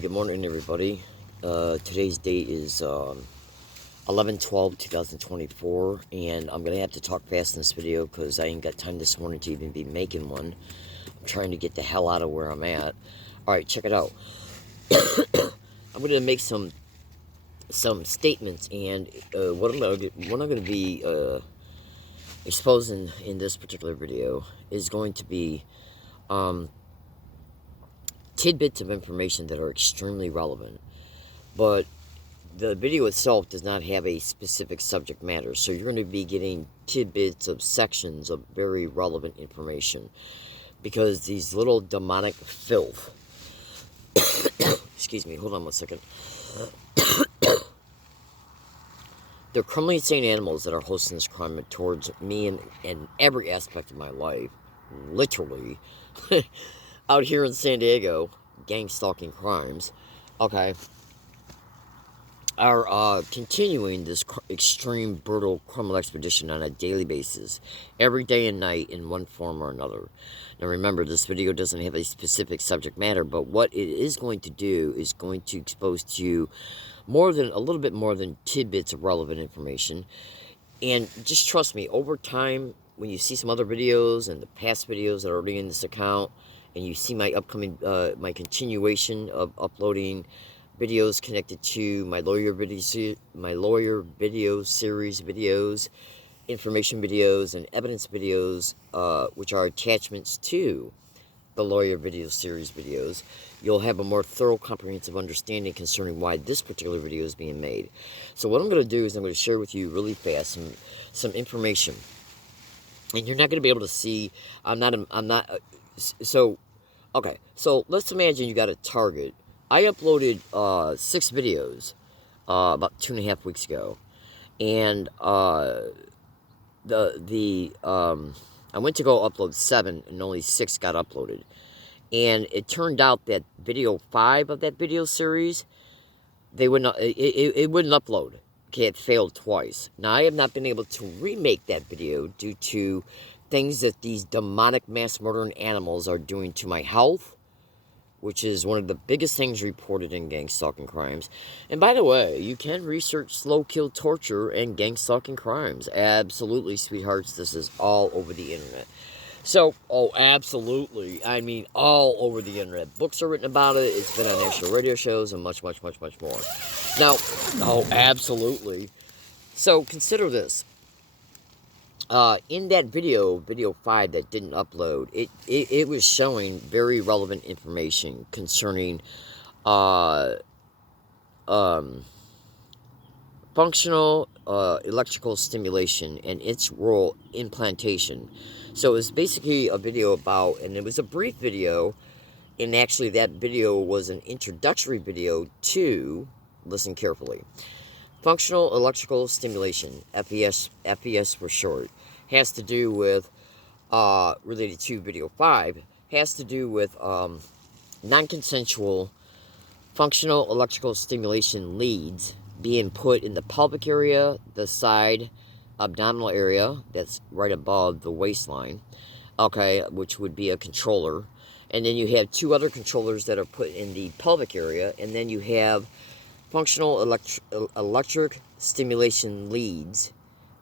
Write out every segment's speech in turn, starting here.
Good morning, everybody. Today's date is 11/12/2024, and I'm going to have to talk fast in this video because I ain't got time this morning to even be making one. I'm trying to get the hell out of where I'm at. Alright, check it out. I'm going to make some statements, and what I'm going to be exposing in this particular video is going to be tidbits of information that are extremely relevant, but the video itself does not have a specific subject matter, so you're going to be getting tidbits of sections of very relevant information, because these little demonic filth excuse me, hold on one second. They're criminally insane animals that are hosting this crime towards me and every aspect of my life, literally. Out here in San Diego, gang stalking crimes, okay, are continuing this extreme, brutal criminal expedition on a daily basis, every day and night in one form or another. Now remember, this video doesn't have a specific subject matter, but what it is going to do is going to expose to you a little bit more than tidbits of relevant information. And just trust me, over time, when you see some other videos and the past videos that are already in this account, and you see my upcoming, my continuation of uploading videos connected to my lawyer video series videos, information videos, and evidence videos, which are attachments to the lawyer video series videos, you'll have a more thorough, comprehensive understanding concerning why this particular video is being made. So what I'm going to do is I'm going to share with you really fast some information, and you're not going to be able to see. Okay, so let's imagine you got a target. I uploaded 6 videos about 2.5 weeks ago, and I went to go upload 7, and only 6 got uploaded. And it turned out that video 5 of that video series, it wouldn't upload. Okay, it failed twice. Now, I have not been able to remake that video due to things that these demonic mass murdering animals are doing to my health, which is one of the biggest things reported in gang stalking crimes. And by the way, you can research slow kill torture and gang stalking crimes. Absolutely, sweethearts, this is all over the internet. So, oh, absolutely. I mean, all over the internet. Books are written about it. It's been on national radio shows and much, much, much, much more. Now, oh, absolutely. So, consider this. In that video 5 that didn't upload, it was showing very relevant information concerning functional electrical stimulation and its role in implantation. So it was basically a video about, and it was a brief video, and actually that video was an introductory video to, listen carefully, functional electrical stimulation, FES for short, has to do with, related to video 5, has to do with non-consensual functional electrical stimulation leads being put in the pelvic area, the side abdominal area, that's right above the waistline, okay, which would be a controller. And then you have 2 other controllers that are put in the pelvic area, and then you have functional electric stimulation leads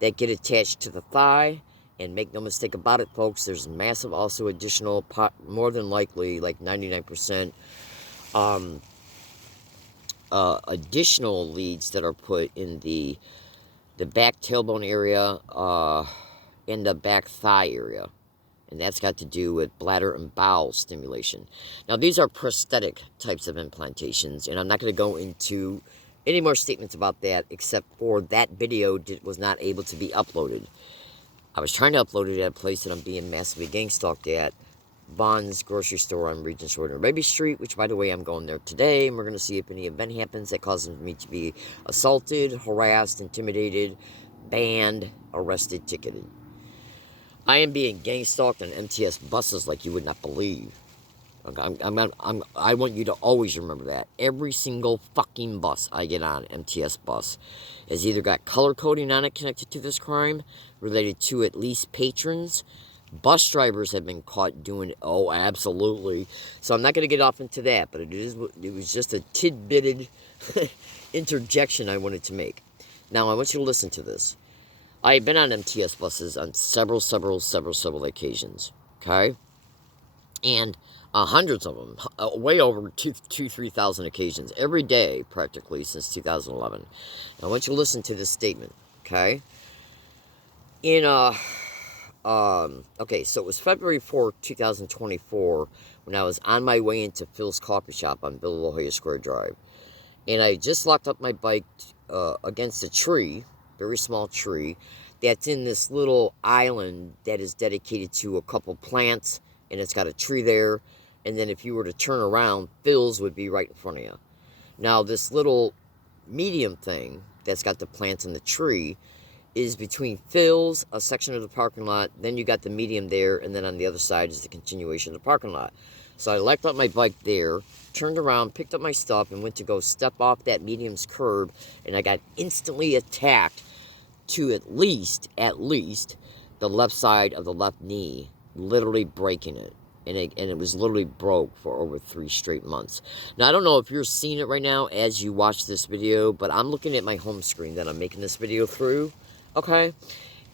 that get attached to the thigh. And make no mistake about it, folks, there's massive also additional, more than likely, like 99%, additional leads that are put in the back tailbone area, in the back thigh area. And that's got to do with bladder and bowel stimulation. Now, these are prosthetic types of implantations, and I'm not going to go into any more statements about that, except for that video was not able to be uploaded. I was trying to upload it at a place that I'm being massively gang stalked at, Vaughn's grocery store on Regent Road and Arabia Street, which, by the way, I'm going there today, and we're going to see if any event happens that causes me to be assaulted, harassed, intimidated, banned, arrested, ticketed. I am being gang stalked on MTS buses like you would not believe. I want you to always remember that. Every single fucking bus I get on, MTS bus, has either got color coding on it connected to this crime, related to at least patrons, Bus drivers have been caught doing it. Oh, absolutely. So I'm not going to get off into that, but it was just a tidbitted interjection I wanted to make. Now, I want you to listen to this. I have been on MTS buses on several occasions, okay? And hundreds of them, way over 3,000 occasions, every day, practically, since 2011. Now, I want you to listen to this statement, okay? Okay, so it was February 4th, 2024, when I was on my way into Phil's Coffee Shop on Villa La Jolla Square Drive. And I just locked up my bike against a tree, very small tree, that's in this little island that is dedicated to a couple plants, and it's got a tree there. And then if you were to turn around, Phil's would be right in front of you. Now, this little medium thing that's got the plants in the tree is between Phil's, a section of the parking lot, then you got the medium there, and then on the other side is the continuation of the parking lot. So I locked up my bike there, turned around, picked up my stuff, and went to go step off that medium's curb, and I got instantly attacked to at least the left side of the left knee, literally breaking it. And it was literally broke for over 3 straight months. Now, I don't know if you're seeing it right now as you watch this video, but I'm looking at my home screen that I'm making this video through. Okay,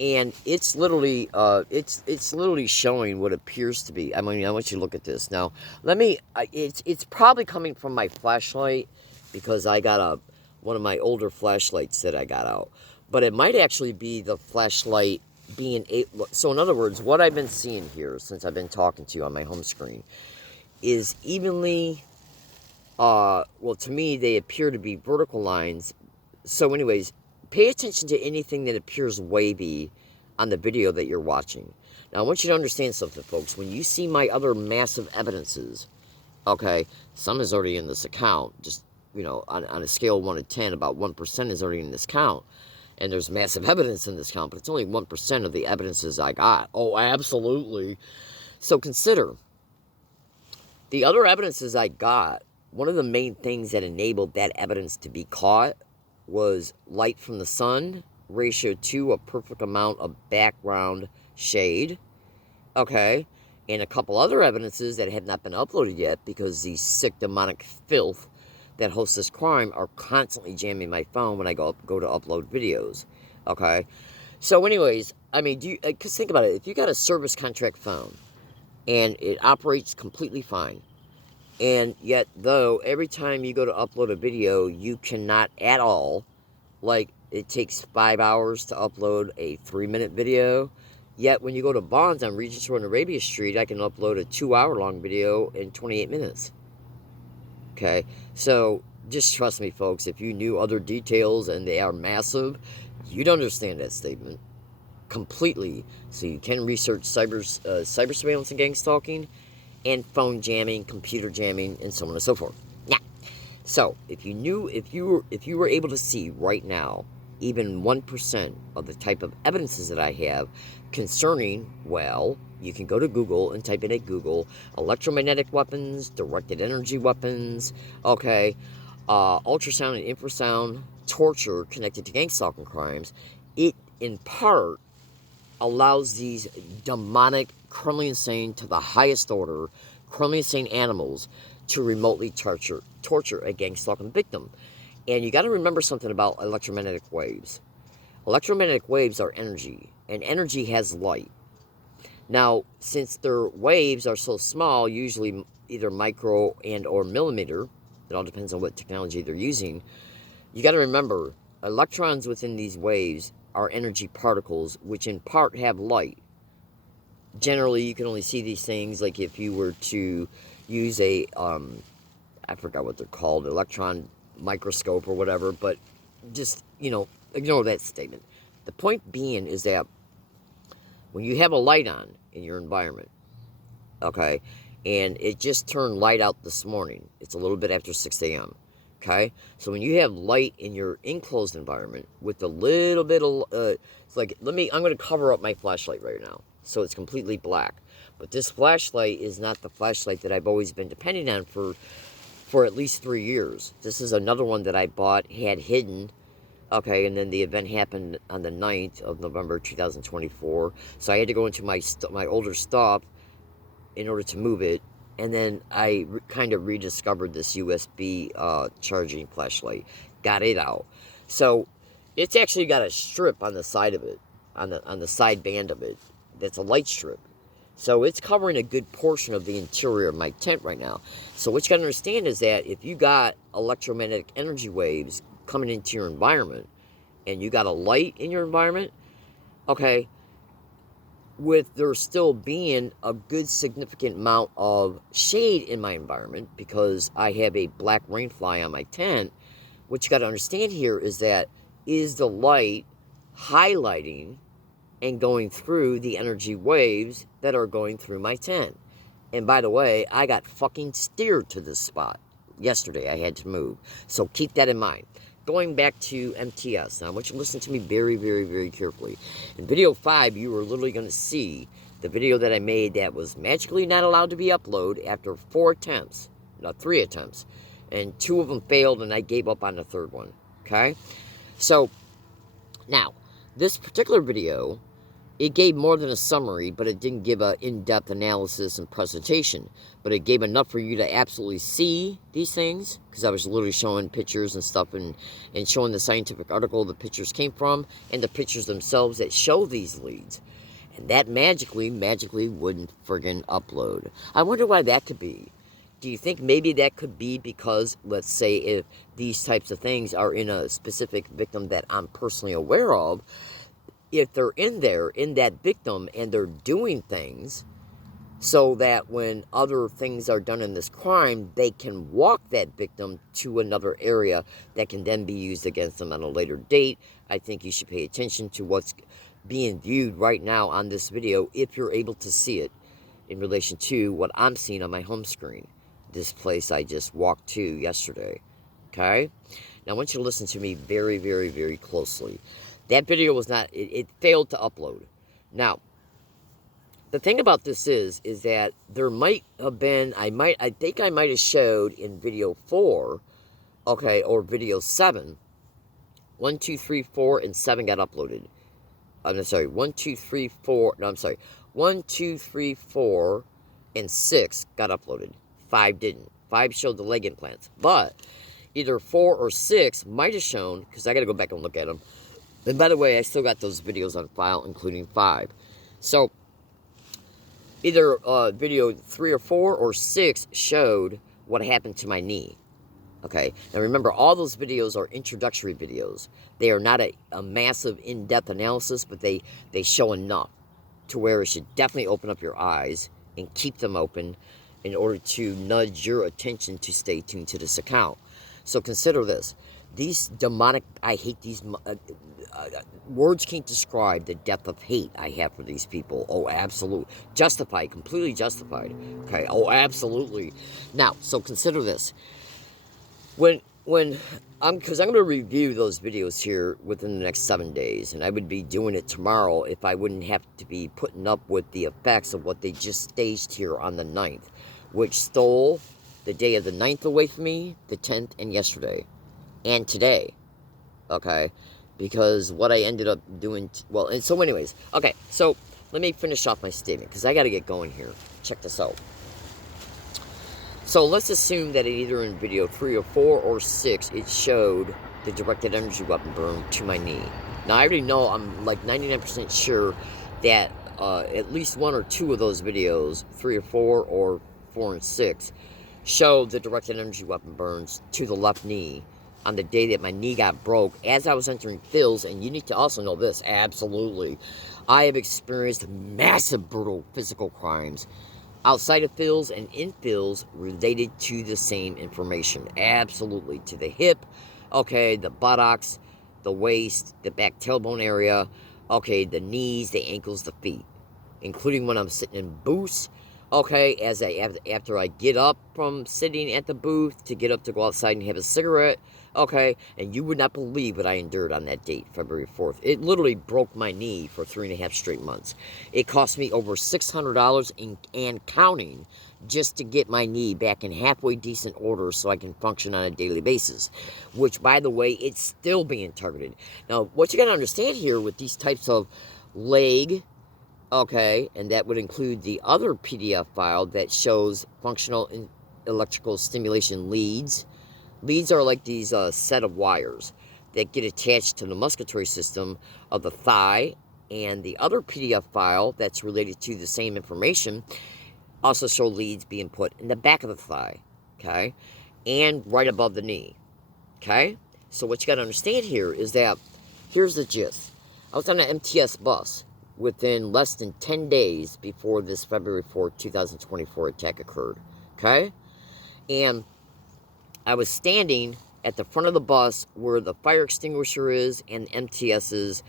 and it's literally it's literally showing what appears to be. I mean, I want you to look at this now. It's probably coming from my flashlight, because I got one of my older flashlights that I got out, but it might actually be the flashlight being so in other words, what I've been seeing here since I've been talking to you on my home screen is evenly well, to me they appear to be vertical lines. So anyways, pay attention to anything that appears wavy on the video that you're watching. Now, I want you to understand something, folks. When you see my other massive evidences, okay, some is already in this account. Just, on a scale of 1 to 10, about 1% is already in this count. And there's massive evidence in this count, but it's only 1% of the evidences I got. Oh, absolutely. So consider, the other evidences I got, one of the main things that enabled that evidence to be caught was light from the sun, ratio to a perfect amount of background shade, okay, and a couple other evidences that have not been uploaded yet because these sick demonic filth that host this crime are constantly jamming my phone when I go to upload videos, okay. So anyways, I mean, because think about it, if you got a service contract phone and it operates completely fine, and yet, though, every time you go to upload a video, you cannot at all, like, it takes 5 hours to upload a 3-minute video. Yet, when you go to Bonds on Regent Road and Arabia Street, I can upload a 2-hour-long video in 28 minutes. Okay? So, just trust me, folks. If you knew other details, and they are massive, you'd understand that statement completely. So, you can research cyber surveillance and gang stalking, and phone jamming, computer jamming, and so on and so forth. Yeah. So, if you were able to see right now, even 1% of the type of evidences that I have concerning, well, you can go to Google and type in at Google, electromagnetic weapons, directed energy weapons, okay, ultrasound and infrasound torture connected to gang stalking crimes. It, in part, allows these demonic, criminally insane, to the highest order, criminally insane animals to remotely torture a gang stalking victim. And you got to remember something about electromagnetic waves. Electromagnetic waves are energy, and energy has light. Now, since their waves are so small, usually either micro and or millimeter, it all depends on what technology they're using, you got to remember, electrons within these waves are energy particles, which in part have light. Generally, you can only see these things, like if you were to use a, I forgot what they're called, electron microscope or whatever, but just, ignore that statement. The point being is that when you have a light on in your environment, okay, and it just turned light out this morning, it's a little bit after 6 a.m., okay? So when you have light in your enclosed environment with a little bit of, it's like, I'm going to cover up my flashlight right now, so it's completely black. But this flashlight is not the flashlight that I've always been depending on for at least 3 years. This is another one that I bought, had hidden Okay, and then the event happened on the 9th of November 2024. So I had to go into my older stuff in order to move it. And then I kind of rediscovered this USB charging flashlight. Got it out. So it's actually got a strip on the side of it, on the side band of it. That's a light strip. So it's covering a good portion of the interior of my tent right now. So what you gotta understand is that if you got electromagnetic energy waves coming into your environment, and you got a light in your environment, okay, with there still being a good significant amount of shade in my environment because I have a black rainfly on my tent, what you got to understand here is that is the light highlighting and going through the energy waves that are going through my tent. And by the way, I got fucking steered to this spot yesterday. I had to move. So keep that in mind. Going back to MTS, now I want you to listen to me very, very, very carefully. In video 5, you were literally going to see the video that I made that was magically not allowed to be uploaded after 4 attempts, no, 3 attempts, and 2 of them failed, and I gave up on the 3rd one, okay? So, now, this particular video, it gave more than a summary, but it didn't give an in-depth analysis and presentation. But it gave enough for you to absolutely see these things, because I was literally showing pictures and stuff and showing the scientific article the pictures came from and the pictures themselves that show these leads. And that magically wouldn't friggin' upload. I wonder why that could be. Do you think maybe that could be because, let's say, if these types of things are in a specific victim that I'm personally aware of, if they're in there, in that victim, and they're doing things so that when other things are done in this crime, they can walk that victim to another area that can then be used against them on a later date, I think you should pay attention to what's being viewed right now on this video if you're able to see it in relation to what I'm seeing on my home screen. This place I just walked to yesterday. Okay? Now I want you to listen to me very, very, very closely. That video was not, it failed to upload. Now, the thing about this is that there might have been, I think I might have showed in video 4, okay, or video 7, 1, 2, 3, 4, and 7 got uploaded. I'm sorry, 1, 2, 3, 4, no, I'm sorry, 1, 2, 3, 4, and 6 got uploaded. 5 didn't. 5 showed the leg implants. But either 4 or 6 might have shown, because I got to go back and look at them. And by the way, I still got those videos on file, including 5. So, either video 3 or 4 or 6 showed what happened to my knee. Okay, now remember, all those videos are introductory videos. They are not a massive, in-depth analysis, but they show enough to where it should definitely open up your eyes and keep them open in order to nudge your attention to stay tuned to this account. So consider this. These demonic, I hate these, words can't describe the depth of hate I have for these people. Oh, absolutely. Justified, completely justified. Okay, oh, absolutely. Now, so consider this. Because I'm going to review those videos here within the next 7 days, and I would be doing it tomorrow if I wouldn't have to be putting up with the effects of what they just staged here on the 9th, which stole the day of the 9th away from me, the 10th, and yesterday. And today, okay, because what I ended up doing, well, and so anyways, okay, so let me finish off my statement, because I got to get going here. Check this out. So let's assume that either in video 3 or 4 or 6, it showed the directed energy weapon burn to my knee. Now, I already know, I'm like 99% sure that at least 1 or 2 of those videos, 3 or 4 or 4 and 6, showed the directed energy weapon burns to the left knee on the day that my knee got broke as I was entering Phil's. And you need to also know this, absolutely. I have experienced massive brutal physical crimes outside of Phil's and in Phil's related to the same information. Absolutely. To the hip, okay, the buttocks, the waist, the back tailbone area, okay, the knees, the ankles, the feet. Including when I'm sitting in booths, Okay, after I get up from sitting at the booth to get up to go outside and have a cigarette, okay, and you would not believe what I endured on that date, February 4th. It literally broke my knee for 3.5 straight months. It cost me over $600 and counting just to get my knee back in halfway decent order so I can function on a daily basis, which, by the way, it's still being targeted. Now, what you got to understand here with these types of leg, okay, and that would include the other PDF file that shows functional electrical stimulation leads. Leads are like these set of wires that get attached to the musculatory system of the thigh, and the other PDF file that's related to the same information also show leads being put in the back of the thigh, okay, and right above the knee, okay? So what you got to understand here is that, here's the gist. I was on an MTS bus within less than 10 days before this February 4th, 2024 attack occurred, okay? And I was standing at the front of the bus where the fire extinguisher is and MTS's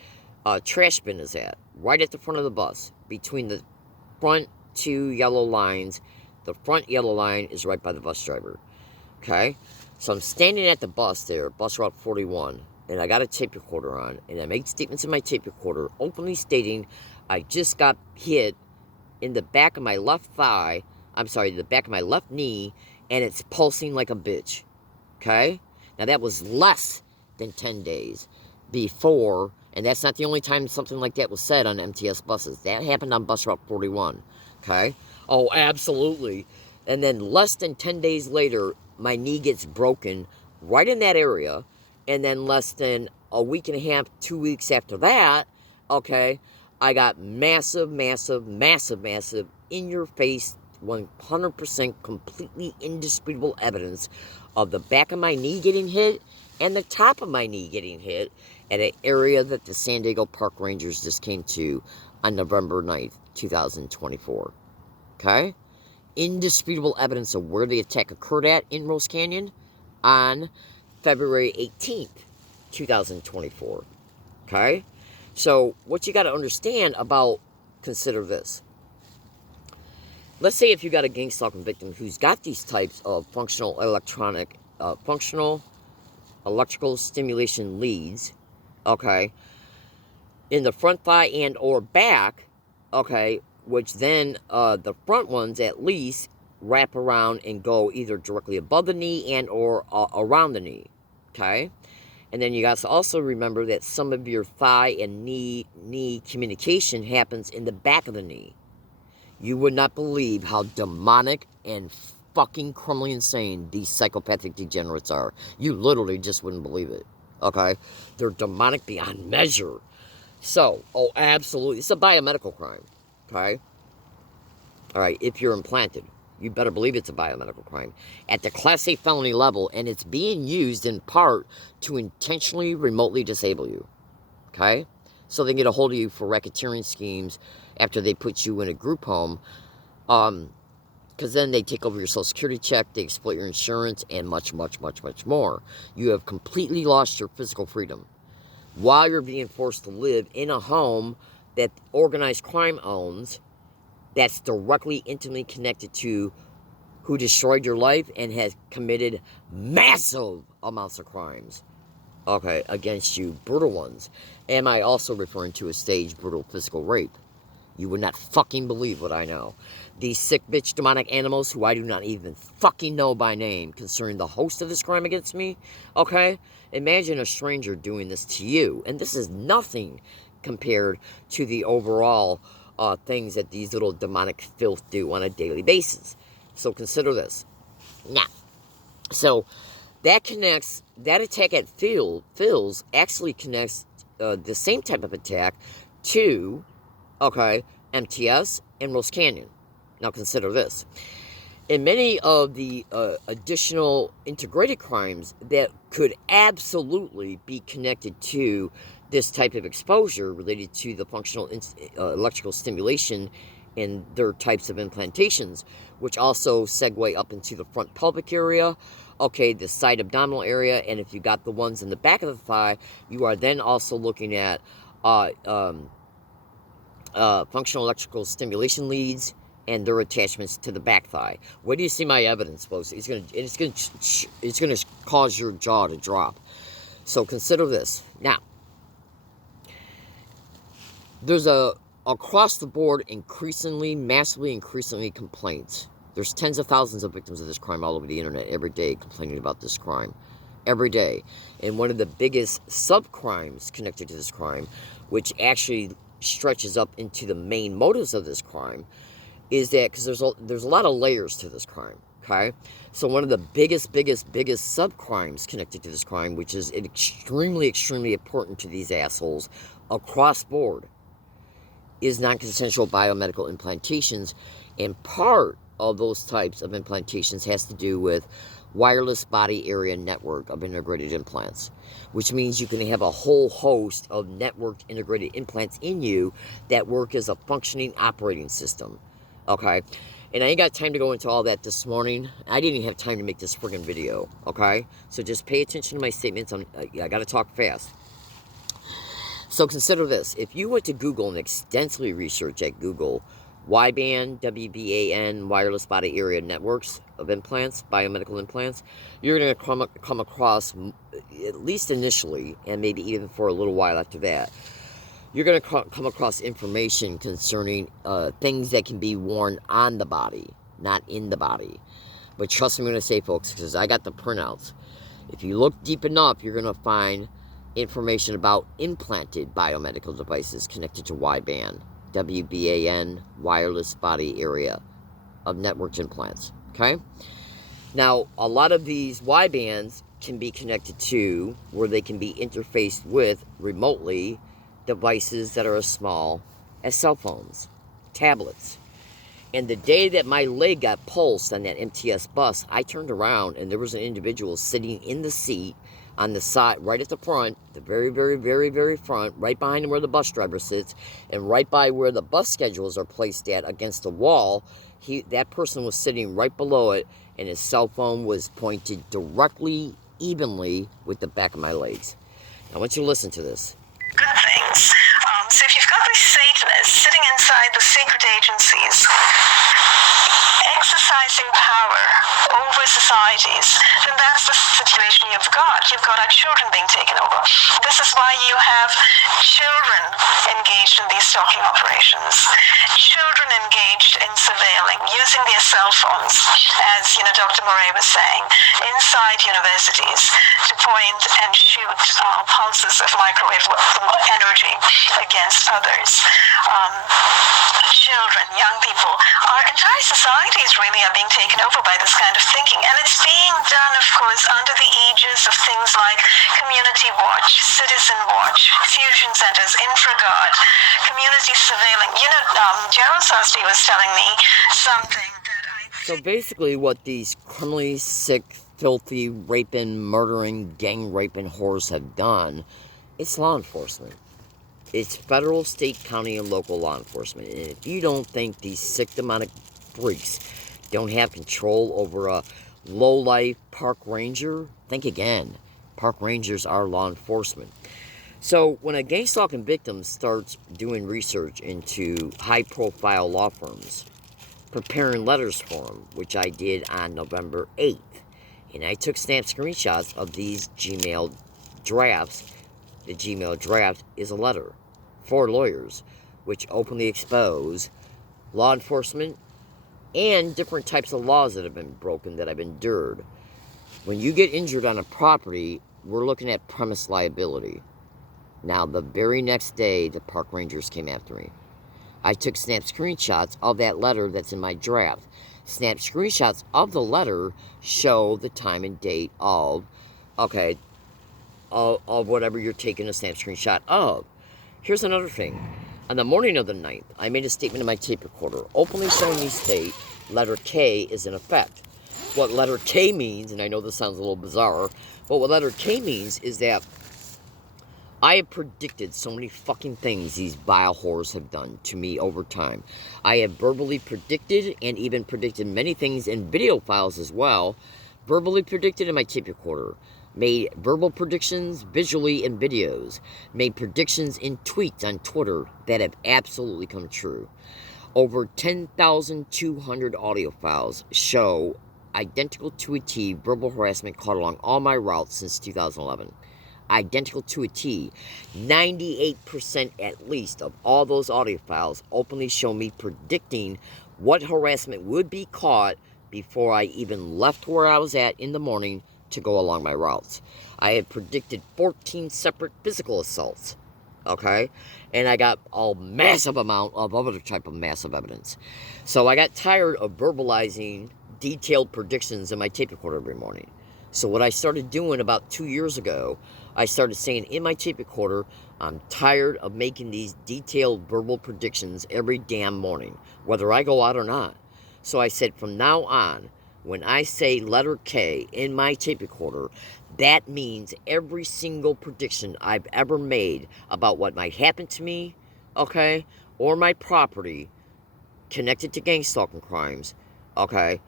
trash bin is at, right at the front of the bus, between the front two yellow lines. The front yellow line is right by the bus driver, okay? So I'm standing at the bus there, bus route 41, and I got a tape recorder on, and I made statements in my tape recorder openly stating I just got hit in the back of my left thigh, the back of my left knee, and it's pulsing like a bitch, okay? Now, that was less than 10 days before, and that's not the only time something like that was said on MTS buses. That happened on bus route 41, okay? Oh, absolutely. And then less than 10 days later, my knee gets broken right in that area. And then less than a week and a half, 2 weeks after that, okay, I got massive, in your face, 100% completely indisputable evidence of the back of my knee getting hit and the top of my knee getting hit at an area that the San Diego Park Rangers just came to on November 9th, 2024. Okay? Indisputable evidence of where the attack occurred at in Rose Canyon on February 18th, 2024. Okay? So, what you got to understand about, consider this. Let's say if you got a gang stalking victim who's got these types of functional electrical stimulation leads, okay, in the front thigh and or back, okay, which then the front ones at least wrap around and go either directly above the knee and or around the knee, okay? And then you guys also remember that some of your thigh and knee communication happens in the back of the knee. You would not believe how demonic and fucking criminally insane these psychopathic degenerates are. You literally just wouldn't believe it, okay? They're demonic beyond measure. So, oh, absolutely. It's a biomedical crime, okay? All right, if you're implanted, you better believe it's a biomedical crime at the Class A felony level, and it's being used in part to intentionally remotely disable you, okay? So they can get a hold of you for racketeering schemes after they put you in a group home, because then they take over your Social Security check, they exploit your insurance, and much more. You have completely lost your physical freedom while you're being forced to live in a home that organized crime owns, that's directly, intimately connected to who destroyed your life and has committed massive amounts of crimes, okay, against you, brutal ones. Am I also referring to a staged brutal physical rape? You would not fucking believe what I know. These sick bitch demonic animals who I do not even fucking know by name concerning the host of this crime against me, okay? Imagine a stranger doing this to you, and this is nothing compared to the overall things that these little demonic filth do on a daily basis. So consider this. Now, so that connects, that attack at Phil's actually connects the same type of attack to, okay, MTS and Rose Canyon. Now consider this. In many of the additional integrated crimes that could absolutely be connected to this type of exposure related to the functional electrical stimulation and their types of implantations, which also segue up into the front pelvic area, okay, the side abdominal area, and if you got the ones in the back of the thigh, you are then also looking at functional electrical stimulation leads and their attachments to the back thigh. Where do you see my evidence, folks? It's gonna cause your jaw to drop. So consider this. Now, there's across the board massively increasingly complaints. There's tens of thousands of victims of this crime all over the internet every day complaining about this crime. Every day. And one of the biggest sub-crimes connected to this crime, which actually stretches up into the main motives of this crime, is that because there's a lot of layers to this crime, okay? So one of the biggest sub-crimes connected to this crime, which is extremely important to these assholes across board, is non-consensual biomedical implantations, and part of those types of implantations has to do with wireless body area network of integrated implants, which means you can have a whole host of networked integrated implants in you that work as a functioning operating system, okay? And I ain't got time to go into all that this morning. I didn't even have time to make this friggin' video, okay? So just pay attention to my statements. I gotta talk fast. So consider this. If you went to Google and extensively research at Google WBAN, WBAN, wireless body area networks of implants, biomedical implants, you're going to come across, at least initially, and maybe even for a little while after that, you're going to come across information concerning things that can be worn on the body, not in the body. But trust me when I say, folks, because I got the printouts. If you look deep enough, you're going to find information about implanted biomedical devices connected to WBAN, WBAN, wireless body area of networked implants, okay? Now, a lot of these WBANs can be connected to, where they can be interfaced with remotely, devices that are as small as cell phones, tablets. And the day that my leg got pulsed on that MTS bus, I turned around and there was an individual sitting in the seat on the side, right at the front, the very front, right behind where the bus driver sits, and right by where the bus schedules are placed at against the wall. That person was sitting right below it, and his cell phone was pointed directly, evenly, with the back of my legs. I want you to listen to this. Good things. So if you've got these Satanists sitting inside the secret agencies, exercising power over societies, then that's the situation you've got. You've got our children being taken over. This is why you have children engaged in these stalking operations, children engaged in surveilling, using their cell phones, as Dr. Murray was saying, inside universities to point and shoot pulses of microwave energy against others. Children, young people, our entire societies really are being taken over by this kind of thinking. And it's being done, of course, under the aegis of things like Community Watch, Citizen Watch, fusion centers, InfraGard, community surveilling. Gerald Sosty was telling me something that So basically what these criminally sick, filthy, raping, murdering, gang raping whores have done, it's law enforcement. It's federal, state, county, and local law enforcement. And if you don't think these sick, demonic freaks don't have control over a low-life park ranger, think again. Park rangers are law enforcement. So when a gang stalking victim starts doing research into high-profile law firms, preparing letters for them, which I did on November 8th, and I took snap screenshots of these Gmail drafts. The Gmail draft is a letter for lawyers, which openly expose law enforcement and different types of laws that have been broken that I've endured. When you get injured on a property, we're looking at premise liability. Now, the very next day, the park rangers came after me. I took snap screenshots of that letter that's in my draft. Snap screenshots of the letter show the time and date of whatever you're taking a snap screenshot of. Here's another thing. On the morning of the 9th, I made a statement in my tape recorder, openly showing me state letter K is in effect. What letter K means, and I know this sounds a little bizarre, but what letter K means is that I have predicted so many fucking things these vile whores have done to me over time. I have verbally predicted and even predicted many things in video files as well. Verbally predicted in my tape recorder. Made verbal predictions visually in videos. Made predictions in tweets on Twitter that have absolutely come true. Over 10,200 audio files show identical to a T verbal harassment caught along all my routes since 2011. Identical to a T. 98% at least of all those audio files openly show me predicting what harassment would be caught before I even left where I was at in the morning to go along my routes. I had predicted 14 separate physical assaults. Okay? And I got a massive amount of other type of massive evidence. So I got tired of verbalizing detailed predictions in my tape recorder every morning. So what I started doing about 2 years ago, I started saying in my tape recorder, I'm tired of making these detailed verbal predictions every damn morning, whether I go out or not. So I said from now on, when I say letter K in my tape recorder, that means every single prediction I've ever made about what might happen to me, okay, or my property connected to gang stalking crimes, okay,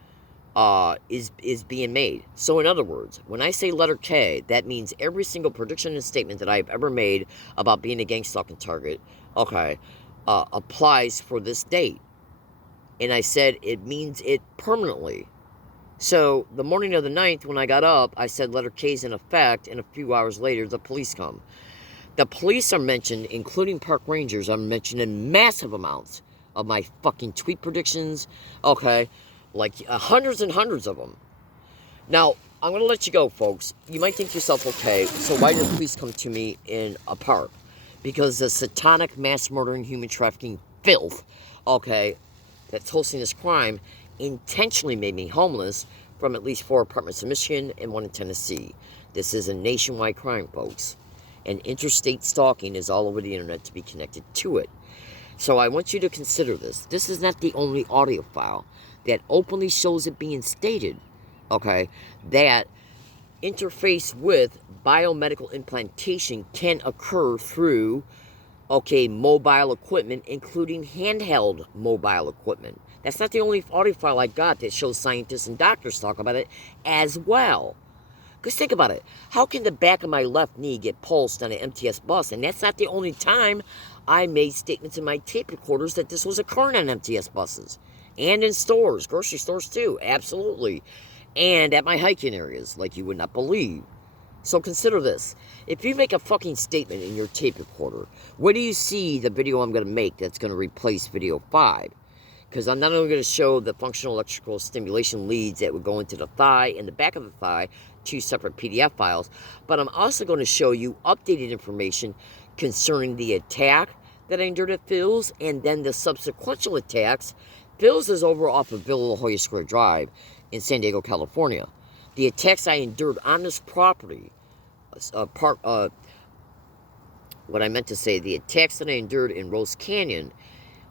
is being made. So in other words, when I say letter K, that means every single prediction and statement that I've ever made about being a gang stalking target, okay, applies for this date. And I said it means it permanently. So the morning of the 9th, when I got up, I said letter K's in effect, and a few hours later, the police come. The police are mentioned, including park rangers, are mentioned in massive amounts of my fucking tweet predictions, okay, like hundreds and hundreds of them. Now, I'm going to let you go, folks. You might think to yourself, okay, so why did the police come to me in a park? Because the satanic mass murdering, human trafficking filth, okay, that's hosting this crime intentionally made me homeless from at least 4 apartments in Michigan and 1 in Tennessee. This is a nationwide crime, folks. And interstate stalking is all over the internet to be connected to it. So I want you to consider this. This is not the only audio file that openly shows it being stated, okay, that interface with biomedical implantation can occur through, okay, mobile equipment, including handheld mobile equipment. That's not the only audio file I got that shows scientists and doctors talk about it as well. Because think about it. How can the back of my left knee get pulsed on an MTS bus? And that's not the only time I made statements in my tape recorders that this was occurring on MTS buses. And in stores, grocery stores too, absolutely. And at my hiking areas, like you would not believe. So consider this. If you make a fucking statement in your tape recorder, where do you see the video I'm going to make that's going to replace video 5? Because I'm not only going to show the functional electrical stimulation leads that would go into the thigh and the back of the thigh, 2 separate PDF files, but I'm also going to show you updated information concerning the attack that I endured at Phil's and then the subsequent attacks. Phil's is over off of Villa La Jolla Square Drive in San Diego, California. The attacks I endured on this property, what I meant to say, the attacks that I endured in Rose Canyon,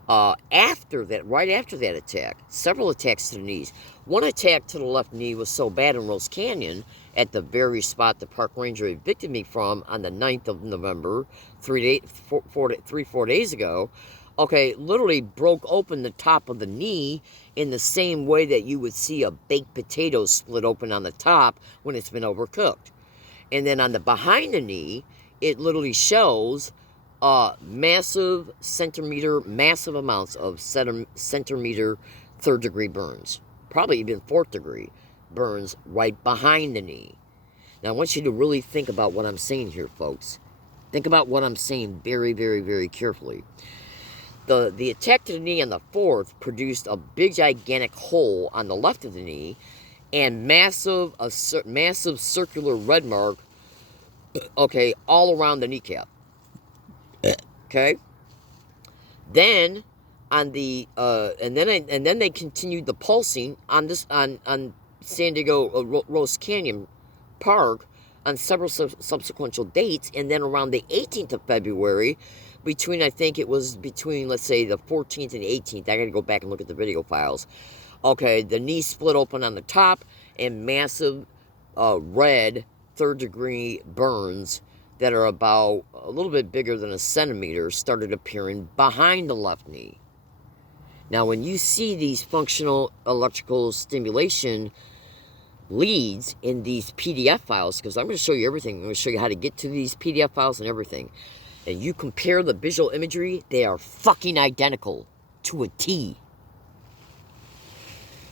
after that, right after that attack, several attacks to the knees. One attack to the left knee was so bad in Rose Canyon, at the very spot the park ranger evicted me from on the 9th of November, 4 days ago, okay, literally broke open the top of the knee in the same way that you would see a baked potato split open on the top when it's been overcooked. And then on the behind the knee, it literally shows massive amounts of centimeter 3rd degree burns, probably even 4th degree burns right behind the knee. Now I want you to really think about what I'm saying here, folks. Think about what I'm saying very, very, very carefully. The attack to the knee on the 4th produced a big gigantic hole on the left of the knee and massive circular red mark, okay, all around the kneecap. Okay. Then on the and then they continued the pulsing on this on San Diego Rose Canyon Park on several subsequent dates, and then around the 18th of February, between let's say the 14th and 18th. I got to go back and look at the video files. Okay, the knee split open on the top, and massive red 3rd degree burns that are about a little bit bigger than a centimeter started appearing behind the left knee. Now, when you see these functional electrical stimulation leads in these PDF files, because I'm going to show you everything. I'm going to show you how to get to these PDF files and everything. And you compare the visual imagery, they are fucking identical. to a T.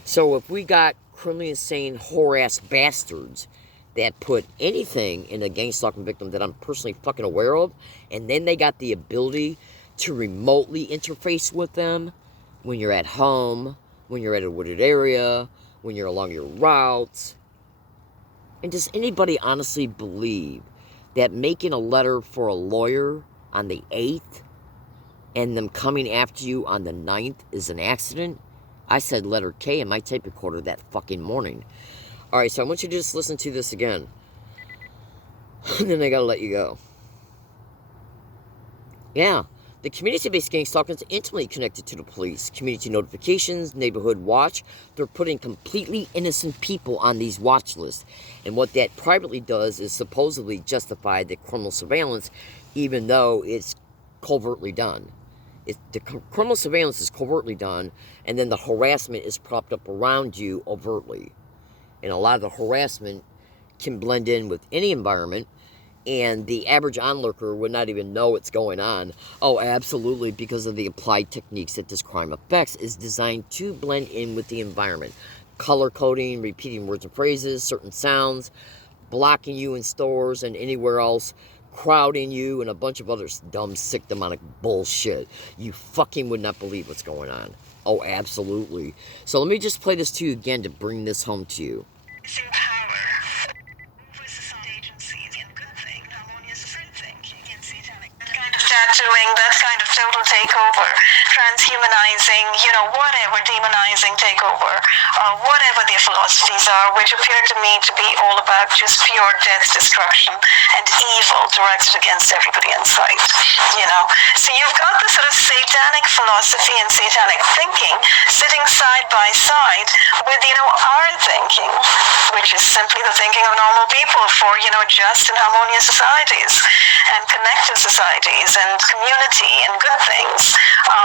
So if we got criminally insane, whore-ass bastards that put anything in a gang stalking victim that I'm personally fucking aware of, and then they got the ability to remotely interface with them when you're at home, when you're at a wooded area, when you're along your routes. And does anybody honestly believe that making a letter for a lawyer on the 8th and them coming after you on the 9th is an accident? I said letter K in my tape recorder that fucking morning. Alright, so I want you to just listen to this again. And then I gotta let you go. Yeah. The community-based gang stalking is intimately connected to the police. Community notifications, neighborhood watch. They're putting completely innocent people on these watch lists. And what that privately does is supposedly justify the criminal surveillance, even though it's covertly done. The criminal surveillance is covertly done, and then the harassment is propped up around you overtly. And a lot of the harassment can blend in with any environment, and the average onlooker would not even know what's going on. Oh, absolutely, because of the applied techniques that this crime affects is designed to blend in with the environment. Color coding, repeating words and phrases, certain sounds, blocking you in stores and anywhere else, crowding you, and a bunch of other dumb, sick, demonic bullshit. You fucking would not believe what's going on. Oh, absolutely. So let me just play this to you again to bring this home to you. Tattooing, that kind of total takeover, transhumanizing, whatever, demonizing takeover, whatever their philosophies are, which appear to me to be all about just pure death, destruction, and evil directed against everybody in sight, So you've got this sort of satanic philosophy and satanic thinking sitting side by side with, our thinking, which is simply the thinking of normal people for, just and harmonious societies and connected societies and community and good things.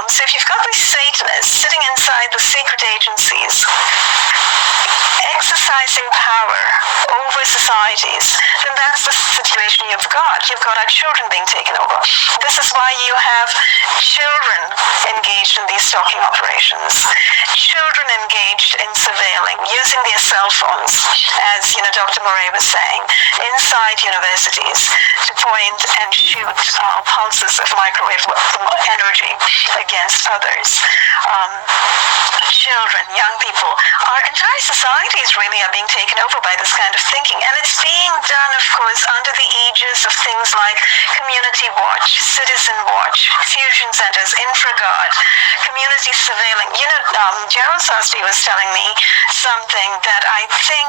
So if you've got these Satanists sitting inside the secret agencies, exercising power over societies, then that's the situation you've got. You've got our children being taken over. This is why you have children engaged in these stalking operations, children engaged in surveilling, using their cell phones, as Dr. Murray was saying, inside universities to point and shoot pulses of microwave energy against others. Children, young people, our entire societies really are being taken over by this kind of thinking. And it's being done, of course, under the aegis of things like Community Watch, Citizen Watch, fusion centers, InfraGard, community surveilling. Gerald Sosty was telling me something that I think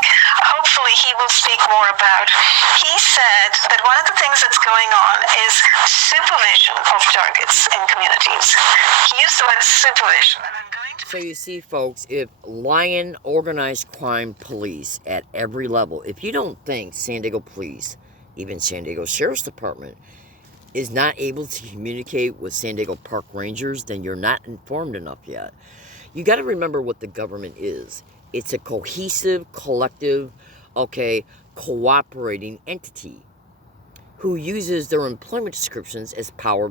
hopefully he will speak more about. He said that one of the things that's going on is supervision of targets in communities. He used the word supervision. So you see, folks, if lying organized crime police at every level, if you don't think San Diego Police, even San Diego Sheriff's Department, is not able to communicate with San Diego Park Rangers, then you're not informed enough yet. You got to remember what the government is. It's a cohesive, collective, cooperating entity who uses their employment descriptions as power